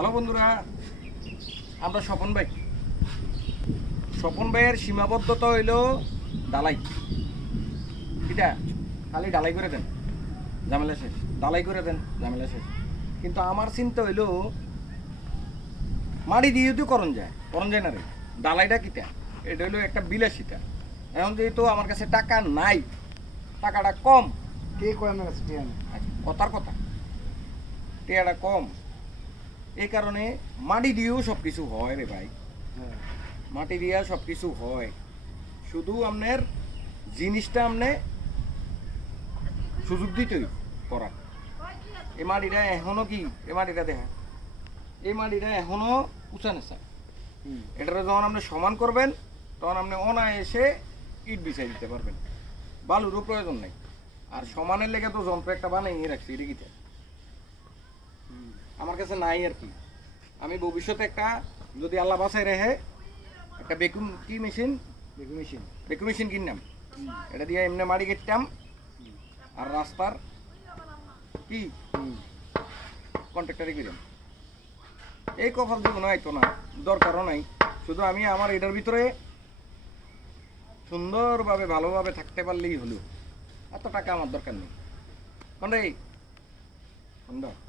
Hello বন্ধুরা, আমরা স্বপন ভাইয়ের সীমাবদ্ধতা হইল ডালাই। এটা খালি ডালাই করে দেন, ঝামেলা শেষ। ডালাই করে দেন, ঝামেলা শেষ। কিন্তু আমার চিন্তা হইল মাড়ি দিয়ে তো করণ যায় না রে। ডালাইটা কিটা, এটা হইলো একটা বিলাসিতা। এখন যেহেতু আমার কাছে টাকা নাই, টাকাটা কম, কে কয় আমার কাছে টিয়া নেই? কথার কথা টেয়াটা কম, এই কারণে মাটি দিয়েও সব কিছু হয় রে ভাই। হ্যাঁ। মাটি দিয়া সব কিছু হয়, শুধু আপনার জিনিসটা আপনি সুযোগ দিতেই করার। এই মাটিটা এখনো কি, এই মাটিটা দেখা, এই মাটিটা এখনো উঁচা নেশা। এটারে যখন আপনি সমান করবেন তখন আপনি অনায়াসে ইট বিছাই দিতে পারবেন, বালুরও প্রয়োজন নেই। আর সমানের লেগে তো যন্ত্র একটা বানিয়ে রাখছি, এটা কিটা আমার কাছে নাই আর কি। আমি ভবিষ্যতে একটা, যদি আল্লাহ বাসায় রেখে, একটা বেকুম কি মেশিন, বেকু মেশিন কিনলাম। এটা দিয়ে এমনি মাড়ি কেটতাম আর রাস্তার কি কন্ট্রাক্টারে কিনলাম। এই কপাল জীবন আইতো না, দরকারও নাই। শুধু আমি আমার এটার ভিতরে সুন্দরভাবে ভালোভাবে থাকতে পারলেই হলো। এত টাকা আমার দরকার নেই। কোন রে?